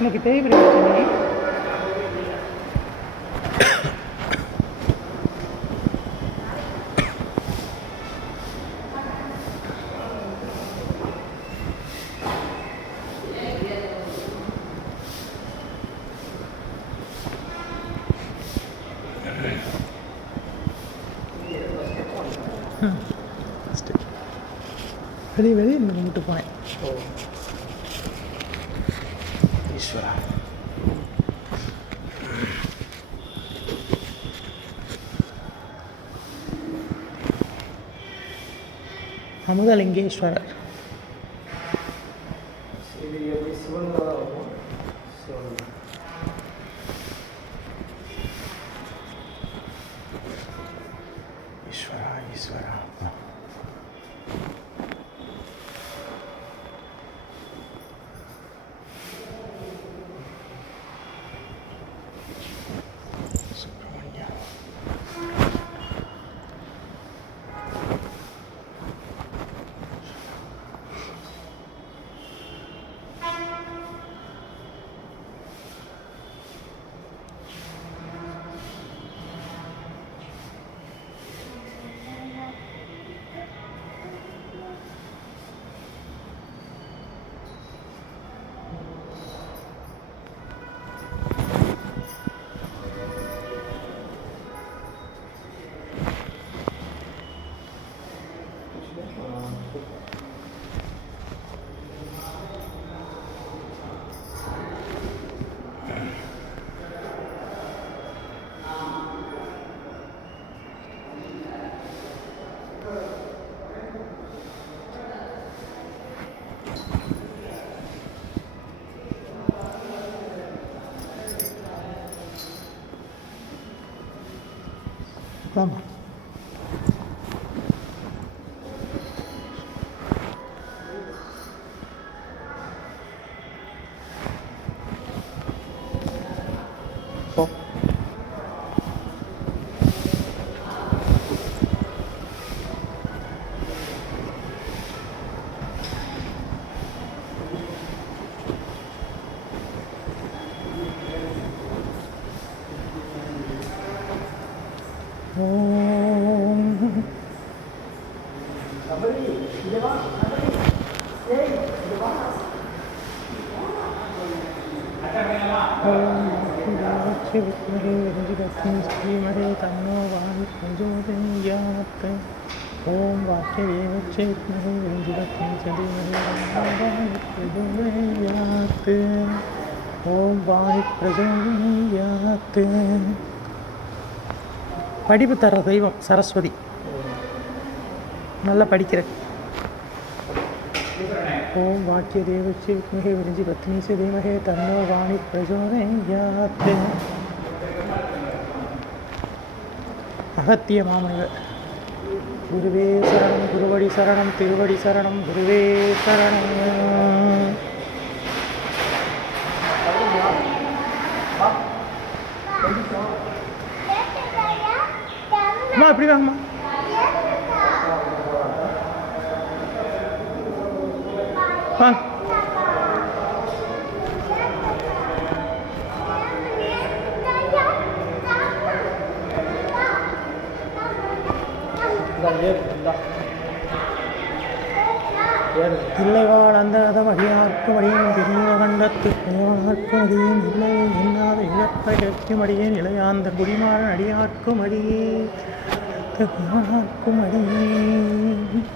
உனக்கு தேவைப்படுது வெளியே இந்த கும்பிட்டு போனேன். ஈஸ்வரா அமுதலிங்கேஸ்வரர். ஈஸ்வரா ஈஸ்வரா ஆமாம். श्रीमहे तन्नो वायुः प्रचोदयात्। ओम वाक्यदेवस्य विद्महे विरञ्जितस्य धीमहि तन्नो वायुः प्रचोदयात्। ओम वायुः प्रचोदयात्। படிப்பு தர தெய்வம் சரஸ்வதி. நல்லா படிக்கிறேன். ஓம் வாக்கிய தேவஸ்ய வித்மஹே விரஞ்சி பத்னீஸ்ய தீமஹே தன்னோ வாணி பிரச்சோதயாத். அகத்திய மாமனிவர். குருவே சரணம் குருவடி சரணம் திருவடி சரணம் குருவே சரணம். அம்மா எப்படி வாங்கம்மா. வாங்க. இல்லைவாள் அந்த அடியார்க்கும் அடியேன் பெரிய கண்டத்து தேவர்க்கும் அடியேன் இல்லை என்னாத இழப்பைக்கும் அடியேன் இளையாந்த குடிமாறன் அடியார்க்கும் அடியேன் தேவர்க்கும் அடியேன்.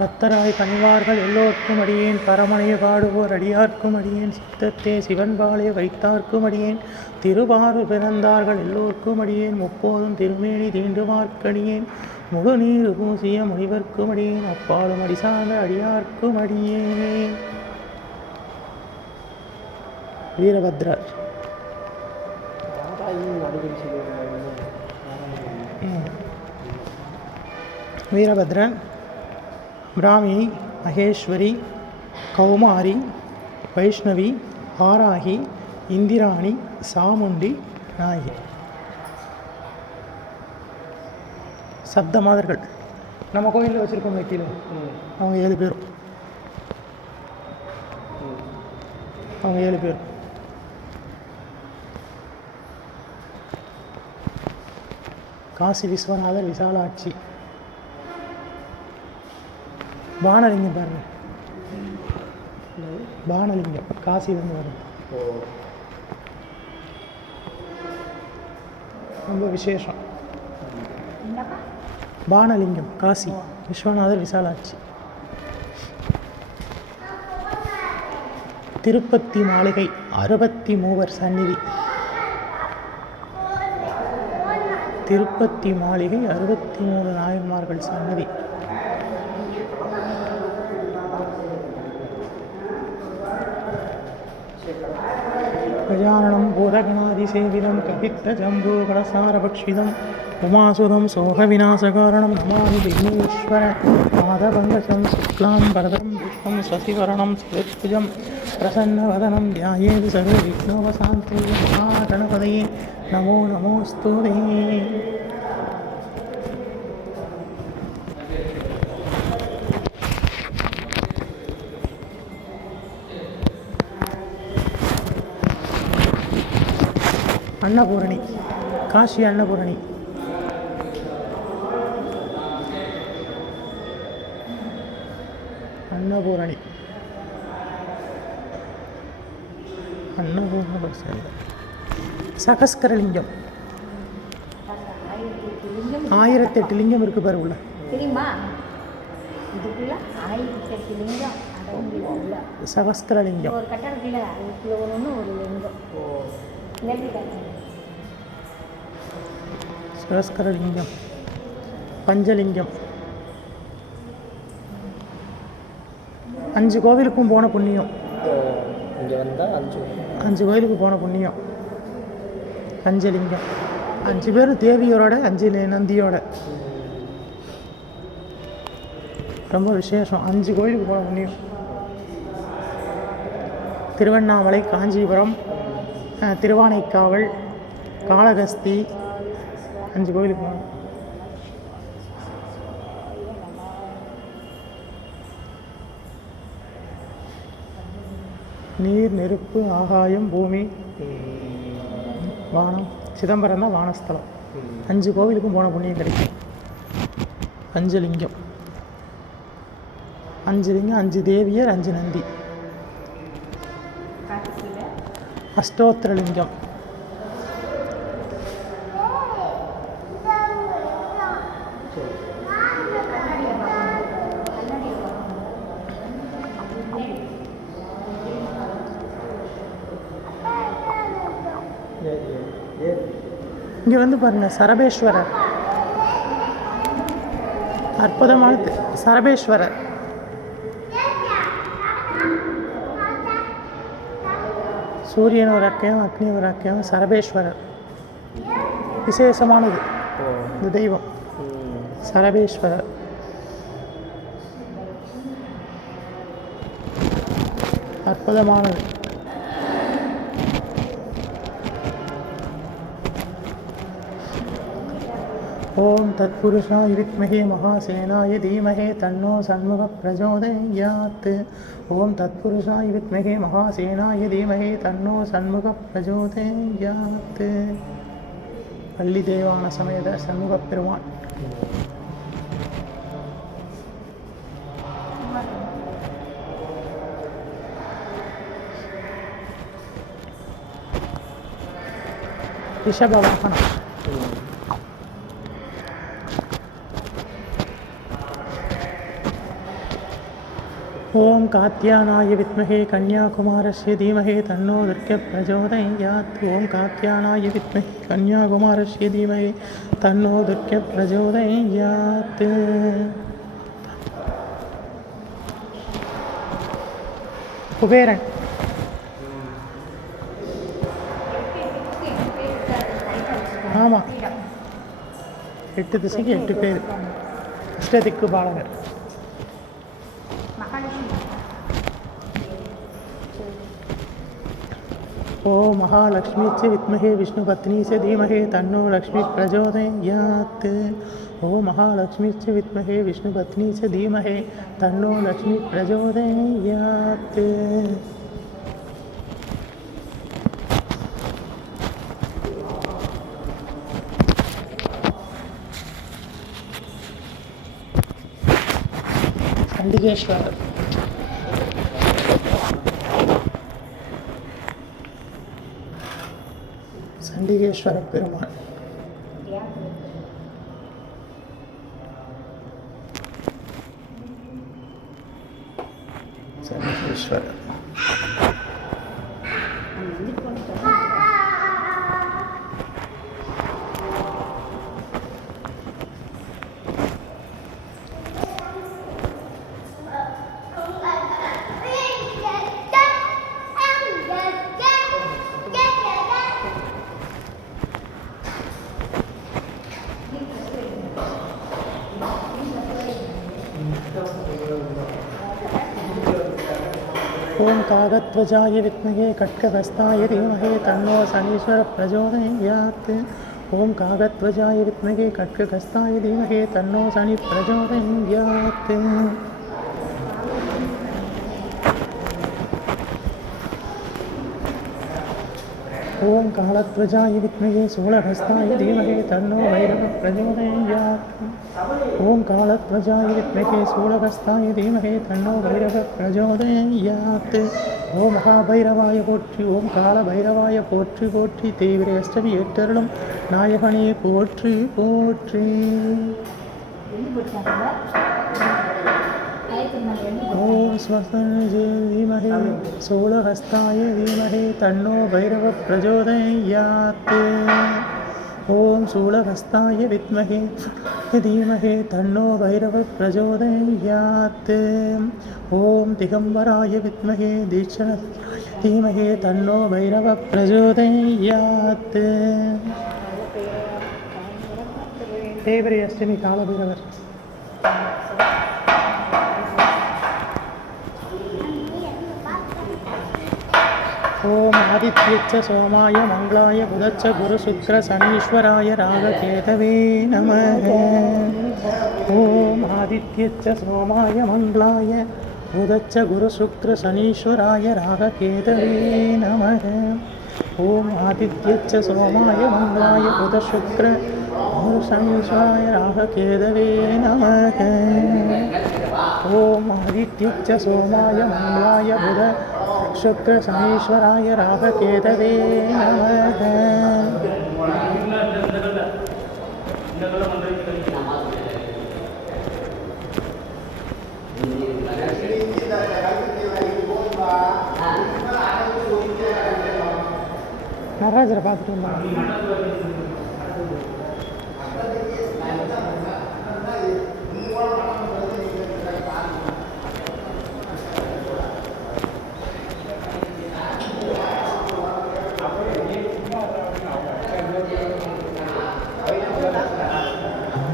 பத்தராய் பணிவார்கள் எல்லோர்க்கும் அடியேன் பரமனைய பாடுவோர் அடியார்க்கும் அடியேன் சித்தத்தே சிவன் பாளைய வைத்தார்க்கும் அடியேன் திருவாறு பிறந்தார்கள் எல்லோர்க்கும் அடியேன் முப்போதும் திருமேனி தீண்டுமார்க்கடியேன் முழு நீர் பூசிய முனிவர்க்கும் அடியேன் அப்பாலும் அடிசார்ந்த அடியார்க்கும் அடியேன். வீரபத்ரர். வீரபத்ரன், பிராமினி, மகேஸ்வரி, கௌமாரி, வைஷ்ணவி, வாராகி, இந்திராணி, சாமுண்டி, நாயகி. சப்த மாதர்கள் நம்ம கோயிலில் வச்சுருக்கோம் கீழே, அவங்க 7 பேரும். அவங்க 7 பேர். காசி விஸ்வநாதர், விசாலாட்சி, பானலிங்கம் பாருங்க, பானலிங்கம் காசியிலேருந்து வரும். ரொம்ப விசேஷம். பானலிங்கம் காசி விஸ்வநாதர், விசாலாட்சி. திருப்பத்தி மாளிகை 63 சந்நிதி. திருப்பத்தி மாளிகை 63 நாயன்மார்கள் சன்னதி. கஜானனம் பூதகணாதிசேவிதம் கபித்த ஜம்பூ கலசாரபக்ஷிதம் உமாசுதம் சோக விநாசகாரணம் நமாமி விக்னேஸ்வர மாதபங்கஜம் சுக்லாம் பரதம் விஷ்ணம் சசிவரணம் சதுர்புஜம் பிரசன்னவதனம் தியாயேது சர்வ விக்னோபசாந்தி. மகாகணபதயே நமோ நமோஸ்துதே. அன்னபூரணி காஷி அன்னபூரணி. அன்னபூரணி சகஸ்கரலிங்கம். 1008 லிங்கம் இருக்கு பாரு உள்ள. சகஸ்கரலிங்கம். சகஸ்கரலிங்கம். பஞ்சலிங்கம். 5 கோவிலுக்கும் போன புண்ணியம். இங்கே வந்தால் 5 கோவிலுக்கு போன புண்ணியம். பஞ்சலிங்கம். 5 பேரும் தேவியோட, 5 நந்தியோட. ரொம்ப விசேஷம். 5 கோவிலுக்கு போன புண்ணியம். திருவண்ணாமலை, காஞ்சிபுரம், திருவானைக்காவல், காளகஸ்தி, 5 கோவிலுக்கு போனோம். நீர், நெருப்பு, ஆகாயம், பூமி, வானம். சிதம்பரம் தான் வானஸ்தலம். 5 கோவிலுக்கும் போன புண்ணியம் கிடைக்கும். பஞ்சலிங்கம். 5 லிங்கம், 5 தேவியர், 5 நந்தி. அஷ்டோத்திரலிங்கம். இங்கே வந்து பாருங்க, சரபேஸ்வரர். அற்புதமானது. சரபேஸ்வரர் சூரியன் ஒரு அக்கையம், அக்னி ஒரு அக்கையம். சரபேஸ்வரர் விசேஷமானது இந்த தெய்வம். சரபேஸ்வரர் அற்புதமானது. ஓம் தத்புருஷாய வித்மஹே மகாசேனாய தீமஹே தன்னோ சண்முகः பிரச்சோதயாத். ஓம் தத்புருஷாய வித்மஹே மகாசேனாய தீமஹே தன்னோ சண்முகः பிரச்சோதயாத். வள்ளி தேவான சமேத சண்முகப் பெருமான். ரிஷபவாகனம். ஓம் காத்யானாய வித்மஹே கன்யாகுமாரஸ்ய தீமஹே தன்னோ துர்கை பிரச்சோதயாத். ஓம் காத்யானாய வித்மஹே கன்யாகுமாரஸ்ய தீமஹே தன்னோ துர்கை பிரச்சோதயாத். குபேரன். ஆமாம், 8 திசைக்கு 8 பேர். அஷ்டதிக்கு பாலகர். ஓம் மகாலட்சுமி வித்மஹே விஷ்ணு பத்னி தீமஹே தன்னோ லக்ஷ்மி பிரச்சோதயாத். ஓம் மகாலட்சுமி வித்மஹே விஷ்ணு பத்னி தீமஹே தன்னோ லக்ஷ்மி பிரச்சோதயாத். சண்டிகேஸ்வரர். சண்டிகேஸ்வர பெருமாள். சண்டிகேஸ்வரர். ஓம் காகத்வஜாய வித்மஹே கட்கஹஸ்தாய தீமஹே தன்னோ சனீஸ்வர பிரச்சோதயாத். ஓம் காகத்வஜாய வித்மஹே கட்கஹஸ்தாய தீமஹே தன்னோ சனி பிரச்சோதயாத். ஓம் காலத்வஜாய வித்மஹே சூலஹஸ்தாய தீமஹே தன்னோ வைரவ பிரச்சோதயாத். ஓம் காலத்வஜாய வித்மஹே சூலஹஸ்தாய தீமஹே தன்னோ வைரவ பிரச்சோதயாத். ஓம் மகாபைரவாய போற்றி. ஓம் கால பைரவாய போற்றி போற்றி. தேவிரை அஷ்டமி ஏற்றருளும் நாயகனே போற்றி போற்றி. ஓம் ஸ்வசனஜே தீமஹே சூலஹஸ்தாய தீமஹே தன்னோ பைரவ பிரச்சோதயாத். ஓம் சூலஹஸ்தாய வித்மஹே தீமஹே தன்னோ பைரவ பிரச்சோதயாத். ஓம் திகம்பராய வித்மஹே தீட்சண தீமஹே தன்னோ பைரவ பிரச்சோதயாத். தேவரை அஷ்டமி காலபைரவர். ஓம் ஆதித்யச்ச சோமாய மங்களாய புதச்ச குரு சுக்ர சனீஸ்வராய ராககேதவே நமः. ஓம் ஆதித்யச்ச சோமாய மங்களாய புதச்ச குரு சுக்ர சனீஸ்வராய ராககேதவே நமः. ஓம் ஆதித்யச்ச சோமாய மங்களாய புத சுக்ர குரு சனீஸ்வராய ராககேதவே நமः. ஓம் ஆதித்யச்ச சோமாய மங்களாய புத சுக்ர சனீஸ்வராய ராககேதவே நமः. நடராஜரை பார்த்துட்டு வந்தாங்க.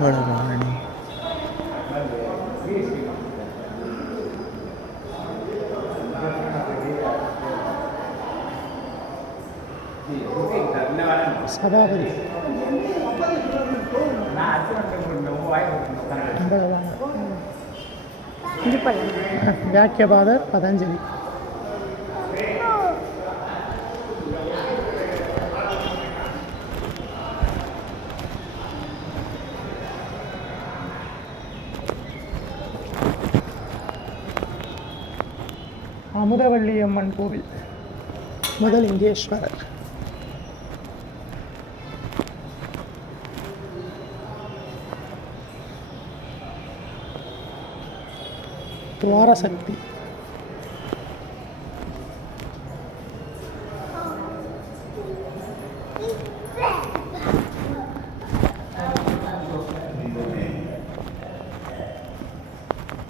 மங்களவாணி. சபாபதி. வியாக்கியபாதர் பதஞ்சலி. அமுதவள்ளி அம்மன் கோவில். முதலிங்கேஸ்வரர். துவாரசக்தி.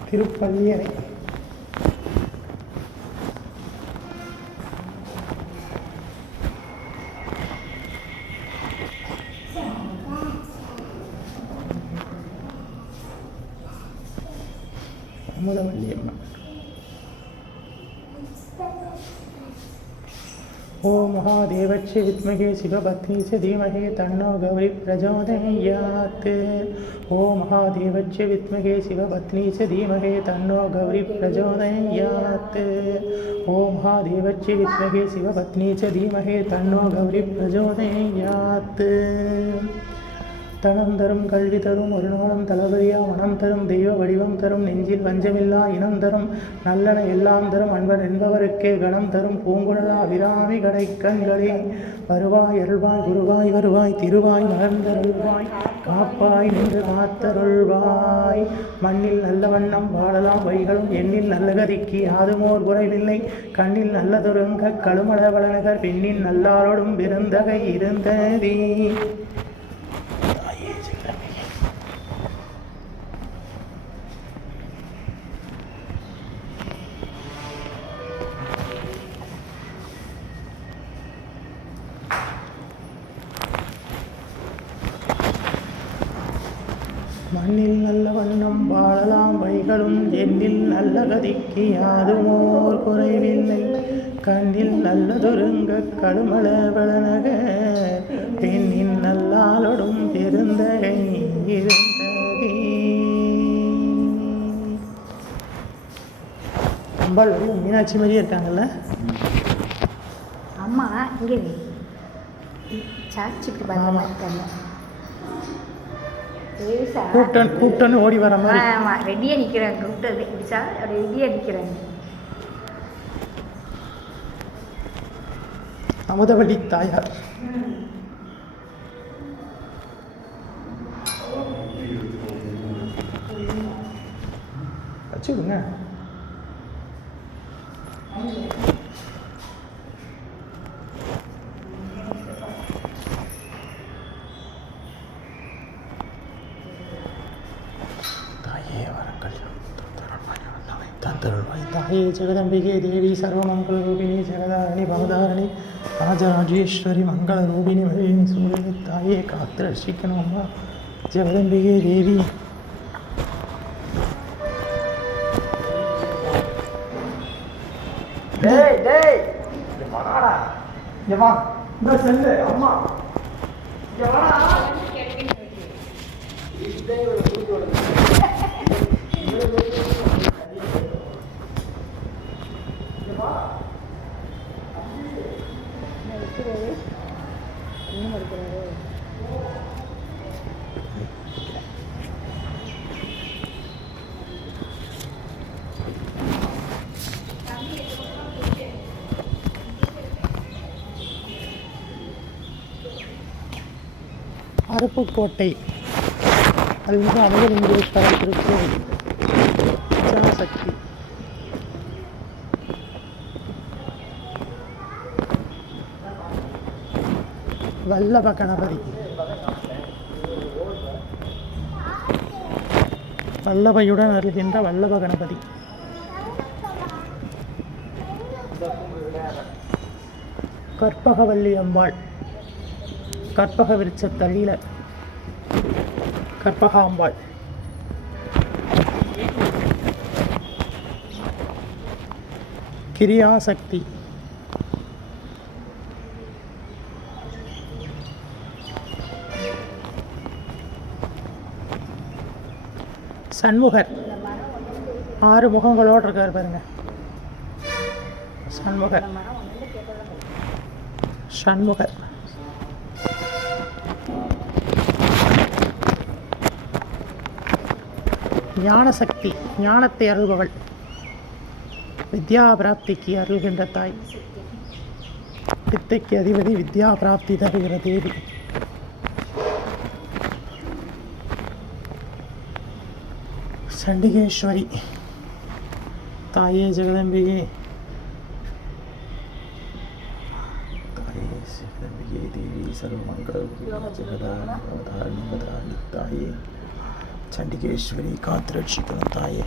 திருப்பள்ளியறை. அமுதவல்லி அம்மன். ஓம் மகாதேவஸ்ய வித்மகே சிவபத்னீஸ்ய தீமஹி தன்னோ கௌரி பிரச்சோதயாத். ஓம் மகாதேவஸ்ய வித்மகே சிவபத்னீஸ்ய தீமஹி தன்னோ கௌரி பிரச்சோதயாத். ஓம் மகாதேவஸ்ய வித்மகே சிவபத்னீஸ்ய தீமஹி தன்னோ கௌரி பிரச்சோதயாத். தனம் தரும் கல்வி தரும் ஒரு நாளும் தளபதியா மனம் தரும் தெய்வ வடிவம் தரும் நெஞ்சில் வஞ்சமில்லா இனம் தரும் நல்லன எல்லாம் தரும் அன்பர் என்பவருக்கே கணம் தரும் பூங்குழலா விராமி கடை கண்களே வருவாய் அருள்வாய் குருவாய் வருவாய் திருவாய் மலர்ந்தருள்வாய் காப்பாய் நின்று காத்தருள்வாய். மண்ணில் நல்ல வண்ணம் வாழலாம் வைகளும் எண்ணில் நல்ல கதிக்கு யாதுமோர் குறைவில்லை கண்ணில் நல்லதொருங்க கழுமள வளநகர் பெண்ணின் நல்லாரோடும் பிறந்தகை இருந்ததே. மண்ணில் நல்ல வண்ணம் வாழலாம் வைகளும் எண்ணில் நல்ல கதிக்கு யாதுமோர் குறைவில்லை கண்ணில் நல்லதொருங்க கழுமள வளநக பெண்ணின் நல்லாலொடும் பெருந்தகை இருந்ததே. அம்பாள் மீனாட்சி மாதிரியே இருக்காங்கல்ல. அம்மா இங்கே சாட்சி இருக்காங்க. கூப்பிட்டோன்னு ஓடி வர மாதிரி. ஆமாம், ரெடியாக நிற்கிறாங்க. கூப்பிட்டது பிடிச்சா ரெடியாக நிற்கிறாங்க. அமுதவல்லி தாயார். வச்சுடுங்க. தாயே ஜெகதம்பிகே தேவி சர்வமங்கள ரூபிணி ஜெகதாரணி பவதாரணி ராஜராஜேஸ்வரி மங்கள ரூபிணி மகிழினி சூரியனி தாயே காத்து ரட்சிக்கணும் அம்மா ஜெகதம்பிகே தேவி. அம்மா அருப்புக்கோட்டை அது வந்து அமுதலிங்கேஸ்வரர் திருக்கோவில் சக்தி. வல்லப கணபதி வல்லபையுடன் அருள்கின்ற வல்லப கணபதி. கற்பகவல்லி அம்பாள் கற்பக விருட்ச தள்ளில கற்பகாம்பாள். கிரியாசக்தி சண்முகர் 6 முகங்களோடு இருக்கார் பாருங்க. சண்முகர் சண்முகர். ஞானசக்தி ஞானத்தை அருள்பவள் வித்யா பிராப்திக்கு அருள்கின்ற தாய். வித்தைக்கு அதிபதி வித்யா பிராப்தி தருகிற தேவி. சண்டிகேஸ்வரி தாயே ஜெகதம்பிகே தேவி சர்வமங்கள ஜெகதாரணி தாயே சண்டிகேஸ்வரி காத்து ரட்சிக்கணும் தாயே.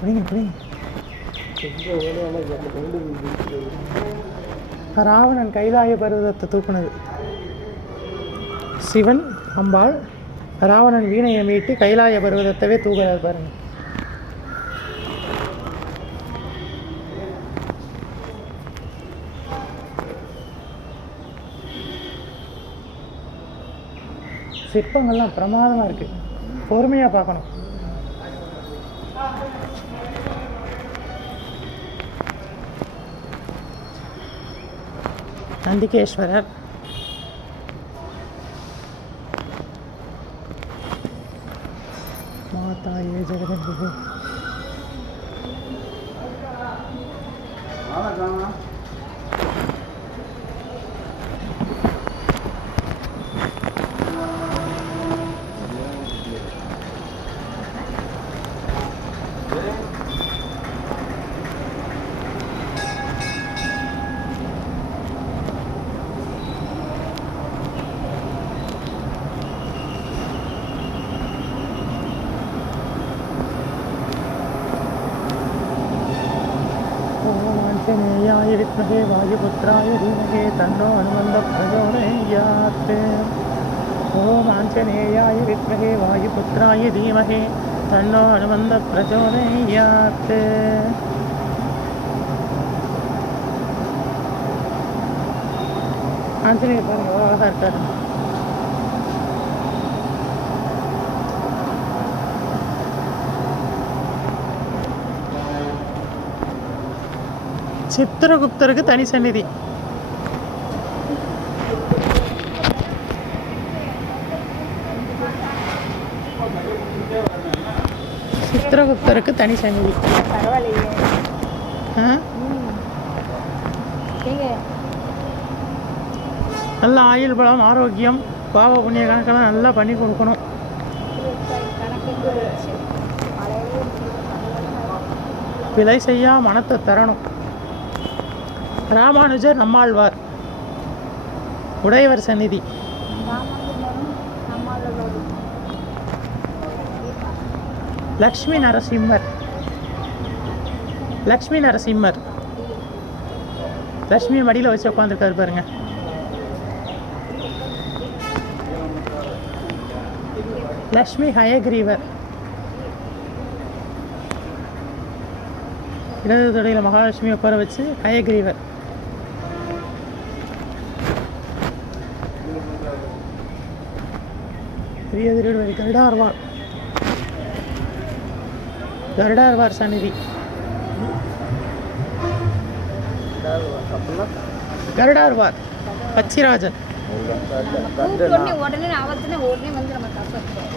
பிடிங்க ராவணன் கைலாய பர்வதத்தை தூக்குனது. சிவன் அம்பாள் ராவணன் வீணையை மீட்டு கைலாய பர்வதத்தவே தூக்குறாரு பாருங்க. சிற்பங்கள்லாம் பிரமாதமாக இருக்குது, பொறுமையாக பார்க்கணும். நந்திகேஸ்வரர், மாதாயே ஜெகதம்பிகே. आंजनेयाय विद्महे वायुपुत्राय धीमहि तन्नो हनुमन्तः प्रचोदयात्. ॐ आंजनेयाय विद्महे वायुपुत्राय धीमहि तन्नो हनुमन्तः प्रचोदयात्. आंजनेय பாருங்க அழகாக இருக்காரு. சித்திரகுப்தருக்கு தனி சந்நிதி. சித்திரகுப்தருக்கு தனி சந்நிதி. நல்ல ஆயுள் பலம், ஆரோக்கியம், பாவ புண்ணிய கணக்கெல்லாம் நல்லா பண்ணி கொடுக்கணும். பிழை செய்யா மனத்தை தரணும். ராமானுஜர் நம்மாழ்வார் உடையவர் சந்நிதி. லக்ஷ்மி நரசிம்மர், லக்ஷ்மி நரசிம்மர் லக்ஷ்மி மடியில் வச்சு உட்காந்துருக்காரு பாருங்க. லக்ஷ்மி ஹயக்ரீவர் இடது தொடையில் மகாலட்சுமி உட்கார வச்சு ஹயக்ரீவர். பெரிய திருவடி கருடார்வார், கருடார்வார் சந்நிதி. கருடார்வார் பச்சிராஜன். உடனே ஆபத்துனா உடனே வந்து நம்ம காப்பாற்றுவோம்.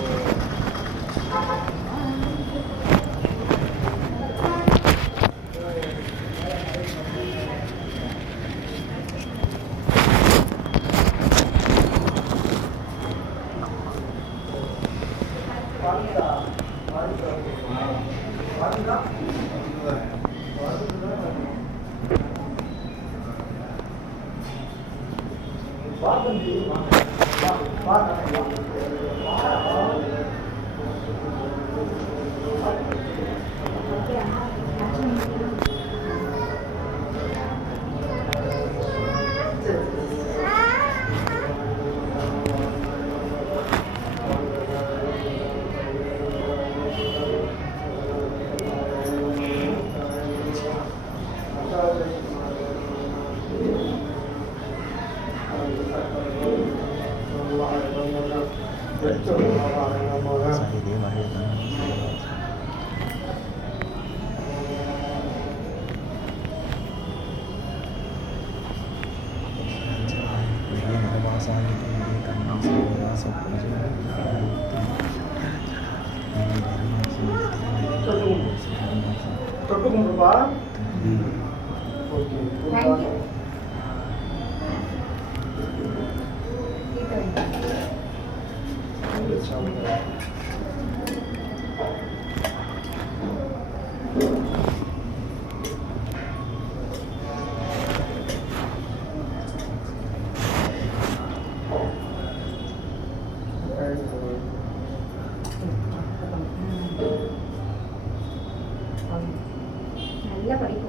நல்லா படிக்கணும்.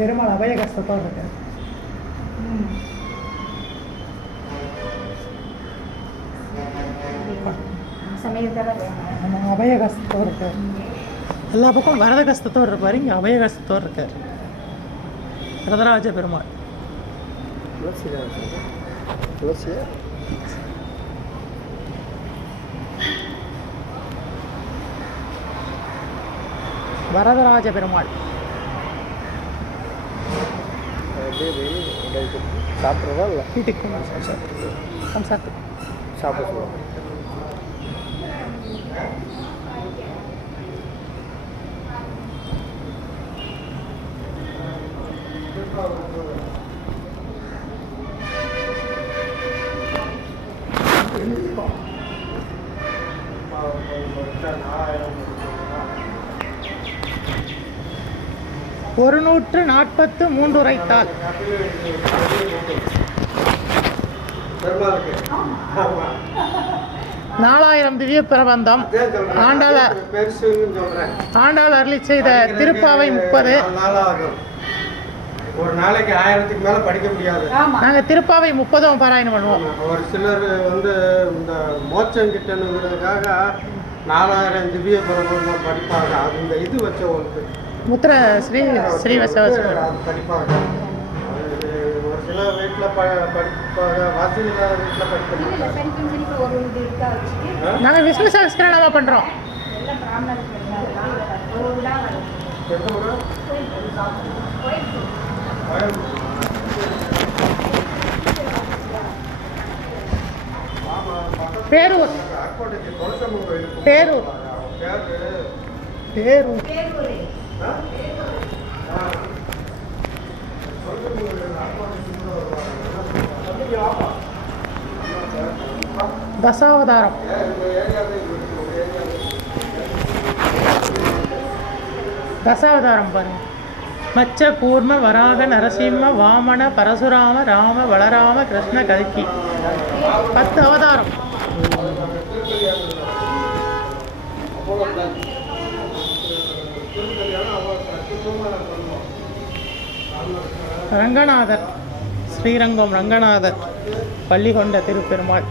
பெருமாள் அபய கஷ்டத்தோடு இருக்கார். நம்ம அபய கஷ்டத்தோடு இருக்கார். எல்லா பக்கம் வரத கஷ்டத்தோடு இருப்பார், இங்கே அபய கஷ்டத்தோடு இருக்கார் வரதராஜ பெருமாள். வரதராஜ பெருமாள் சாப்பிட்றதா இல்லை வீட்டுக்கு சாப்பிட சொல்லுவாங்க. ஒரு 143 உரைத்தால் நாலாயிரம் திவ்ய பிரபந்தம் ஆண்டாள் அருளி செய்த திருப்பாவை 30. ஒரு நாளைக்கு 1000க்கு மேல படிக்க முடியாது. நாங்கள் திருப்பாவை 30 பாராயணம் பண்ணுவோம். ஒரு சிலர் வந்து இந்த மோட்சம் கிட்டணுங்கிறதுக்காக 4000 திவ்ய பிரபந்தம் படிப்பாங்க. அது இந்த இது வச்சவங்களுக்கு முத்திர ஸ்ரீவசவ படிப்பாங்க. ஒரு சில வீட்டில் படிப்பாங்க, வாசிகளாக வீட்டில் படிப்பாங்க. நாங்கள் விஷ்ணு சகஸ்கரநாமம் பண்ணுறோம். பேரூர் பேரூர் பேரூர் தசாவதாரம். தசாவதாரம் பாருங்க. மச்ச கூர்ம வராக நரசிம்ம வாமன பரசுராம ராம வளராம கிருஷ்ண கல்கி 10 அவதாரம். ரங்கநாதர் ஸ்ரீரங்கம் ரங்கநாதர் பள்ளி கொண்ட திருப்பெருமாள்.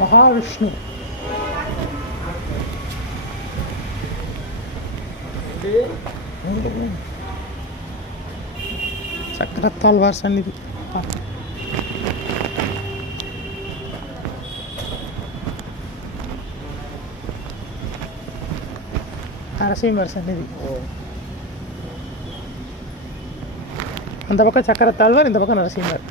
மகாவிஷ்ணு சக்கரத்தாழ்வார் சந்நிதி. நரசிம்மர் சந்நிதி. அந்த பக்கம் சக்கரத்தாழ்வார், இந்த பக்கம் நரசிம்மர்.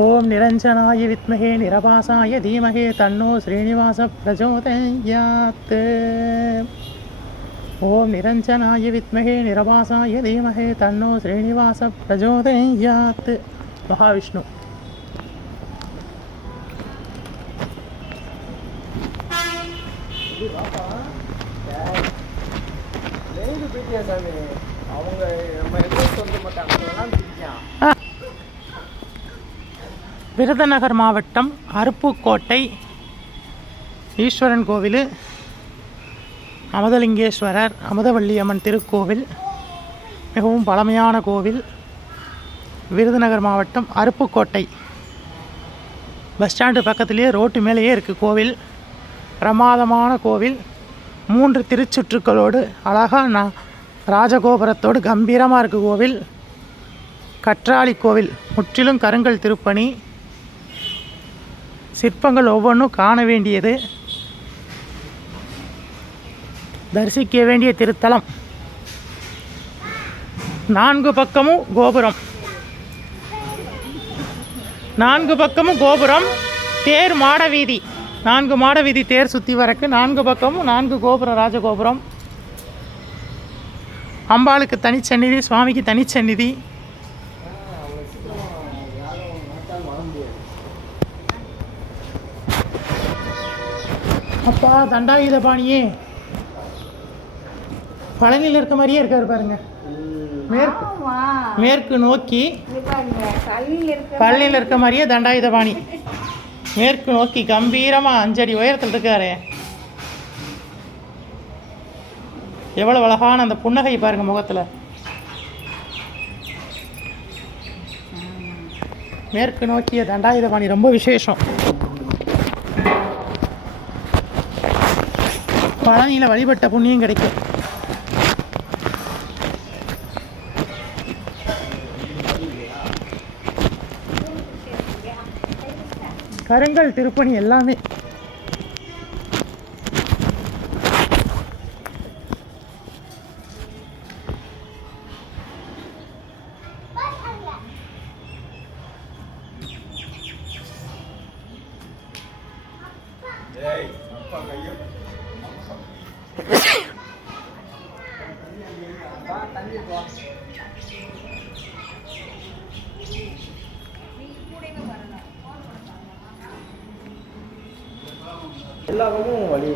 ஓம் நிரஞ்சனாய வித்மஹே நிரபாசாய தீமஹே தன்னோ ஸ்ரீனிவாச பிரச்சோதயாத். ஓம் நிரஞ்சனாய வித்மஹே நிரபாசாய தீமஹே தன்னோ ஸ்ரீனிவாச பிரச்சோதயாத். மகாவிஷ்ணு. அவங்க நம்ம சொல்ல மாட்டாங்க. விருதுநகர் மாவட்டம் அருப்புக்கோட்டை ஈஸ்வரன் கோவில், அமுதலிங்கேஸ்வரர் அமுதவள்ளி அம்மன் திருக்கோவில் மிகவும் பழமையான கோவில். விருதுநகர் மாவட்டம் அருப்புக்கோட்டை பஸ் ஸ்டாண்டு பக்கத்துலேயே ரோட்டு மேலேயே இருக்குது கோவில். பிரமாதமான கோவில். 3 திருச்சுற்றுக்களோடு அழகாக ராஜகோபுரத்தோடு கம்பீரமாக இருக்குது கோவில். கற்றாழி கோவில் முற்றிலும் கருங்கல் திருப்பணி. சிற்பங்கள் ஒவ்வொன்றும் காண வேண்டியது, தரிசிக்க வேண்டிய திருத்தலம். 4 பக்கமும் கோபுரம், 4 பக்கமும் கோபுரம். தேர் மாட வீதி, 4 மாட வீதி தேர் சுற்றி வரக்கு 4 பக்கமும் 4 கோபுரம், ராஜகோபுரம். அம்பாளுக்கு தனிச்சந்நிதி, சுவாமிக்கு தனிச்சந்நிதி. அப்பா தண்டாயுதபாணியே பழனியில் இருக்க மாதிரியே இருக்காரு பாருங்க. மேற்கு மேற்கு நோக்கி பழனியில் இருக்க மாதிரியே தண்டாயுதபாணி மேற்கு நோக்கி கம்பீரமாக 5 அடி உயரத்தில் இருக்காரு. எவ்வளோ அழகான அந்த புன்னகை பாருங்க முகத்தில். மேற்கு நோக்கிய தண்டாயுதபாணி ரொம்ப விசேஷம். பழனியில் வழிபட்ட புண்ணியம் கிடைக்கும். கருங்கல் திருப்பணி எல்லாமே. எல்லா பக்கமும் வழி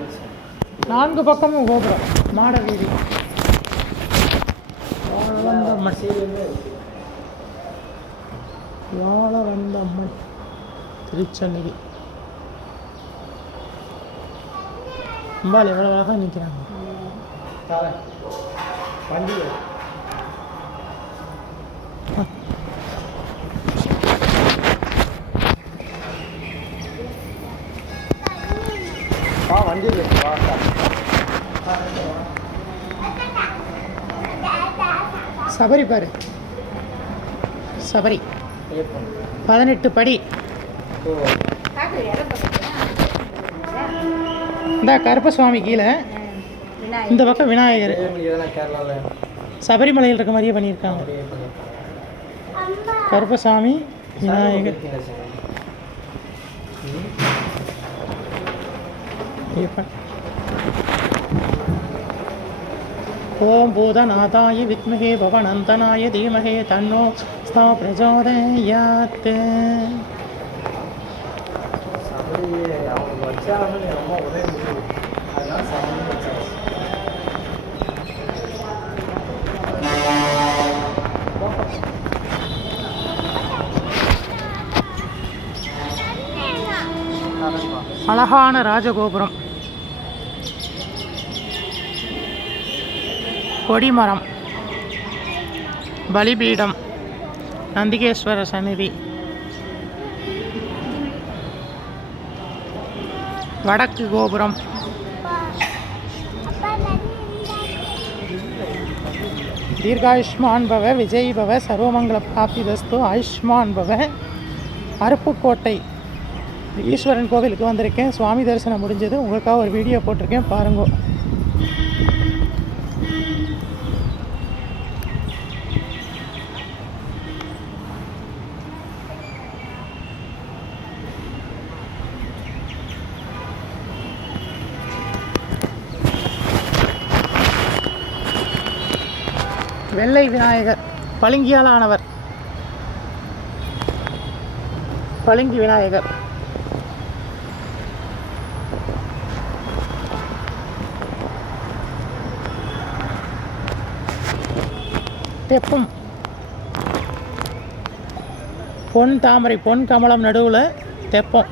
4 பக்கமும் கோபுரம், மாட வீதி. வாழ வந்த அம்மன் திருச்சந்நிதி. அம்பாள் எவ்வளோ அழகாக நிற்கிறாங்க. வண்டி வண்டி சபரி பாரு, சபரி 18 படி. இந்த கருப்பசுவாமி கீழே, இந்த பக்கம் விநாயகர். சபரிமலையில் இருக்க மாதிரியே பண்ணியிருக்காங்க. கருப்பசாமி விநாயகர். ஓம் பூதநாதாய வித்மஹே பவனந்தனாய தீமஹே தன்னோ ஸ்தா பிரச்சோதயாத். அழகான ராஜகோபுரம், கொடிமரம், பலிபீடம், நந்திகேஸ்வர சந்நிதி, வடக்கு கோபுரம், தீர்காயுஷ்மான் பவ, விஜய் பவ, சர்வமங்கல பிராப்திதஸ்து, ஆயுஷ்மான் பவ. அருப்புக்கோட்டை ஈஸ்வரன் கோவிலுக்கு வந்திருக்கேன். சுவாமி தரிசனம் முடிஞ்சது. உங்களுக்காக ஒரு வீடியோ போட்டிருக்கேன், பாருங்க. வெள்ளை விநாயகர், பளிங்கியால் ஆனவர். பளிங்கு விநாயகர். தெப்பம், பொன் தாமரை, பொன் கமலம் நடுவில் தெப்பம்.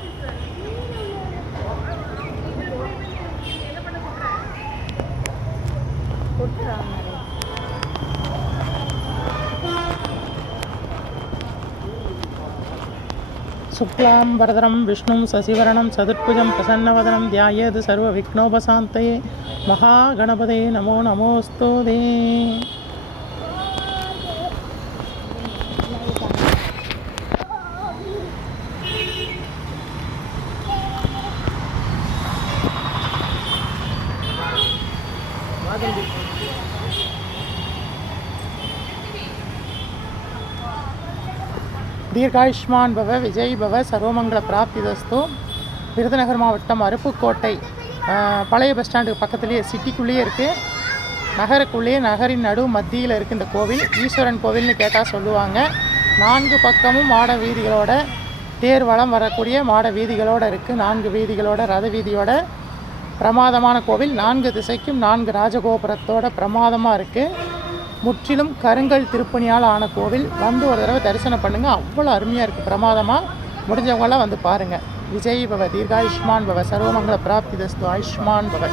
சுக்லாம் வரதரம் விஷ்ணும் சசிவரணம் சதுர்புஜம் பிரசன்னவதனம் தியாயேது சர்வ விக்னோபசாந்தயே மகா கணபதே நமோ நமோஸ்தோதே. தீர்காயுஷ்மான் பவ, விஜய் பவ, சர்வமங்கல பிராப்திதஸ்து. விருதுநகர் மாவட்டம் அருப்புக்கோட்டை, பழைய பஸ் ஸ்டாண்டுக்கு பக்கத்துலேயே, சிட்டிக்குள்ளேயே இருக்குது. நகருக்குள்ளேயே, நகரின் நடு மத்தியில் இருக்குது இந்த கோவில். ஈஸ்வரன் கோவில்னு கேட்டால் சொல்லுவாங்க. 4 பக்கமும் மாட வீதிகளோட தேர் வலம் வரக்கூடிய மாட வீதிகளோடு இருக்குது. 4 வீதிகளோட ரத வீதியோட பிரமாதமான கோவில். 4 திசைக்கும் 4 ராஜகோபுரத்தோட பிரமாதமாக இருக்குது. முற்றிலும் கருங்கல் திருப்பணியால் ஆன கோவில். வந்து ஒரு தடவை தரிசனம் பண்ணுங்கள், அவ்வளோ அருமையாக இருக்குது, பிரமாதமாக. முடிஞ்சவங்களாம் வந்து பாருங்கள். விஜய் பவ, தீர்காயுஷ்மான் பவ, சர்வமங்கல பிராப்தி தஸ்து, ஆயுஷ்மான் பவ.